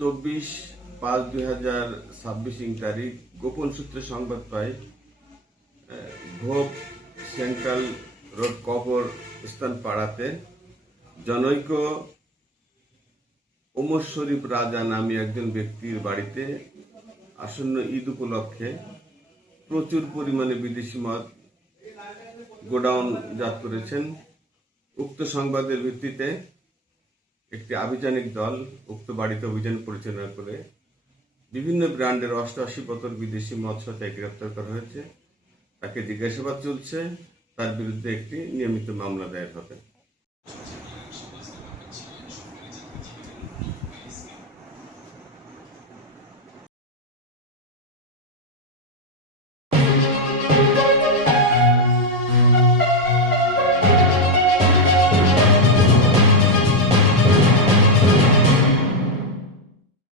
24/5/2026 তারিখ গোপন সূত্রে সংবাদ পাই ভোগ সেন্ট্রাল রোড কবর স্থান পাড়াতে জনৈক ওমর শরীফ রাজা নামে একজন ব্যক্তির বাড়িতে আসন্ন ঈদ উপলক্ষে প্রচুর পরিমাণে বিদেশি মদ গোডাউনজাত করেছেন। উক্ত সংবাদের ভিত্তিতে একটি আভিযানিক দল উক্ত বাড়িতে অভিযান পরিচালনা করে বিভিন্ন ব্র্যান্ডের 88 বোতল বিদেশি মদ সহ গ্রেপ্তার করা হয়েছে। তাকে জিজ্ঞাসাবাদ চলছে, তার বিরুদ্ধে একটি নিয়মিত মামলা দায়ের হবে।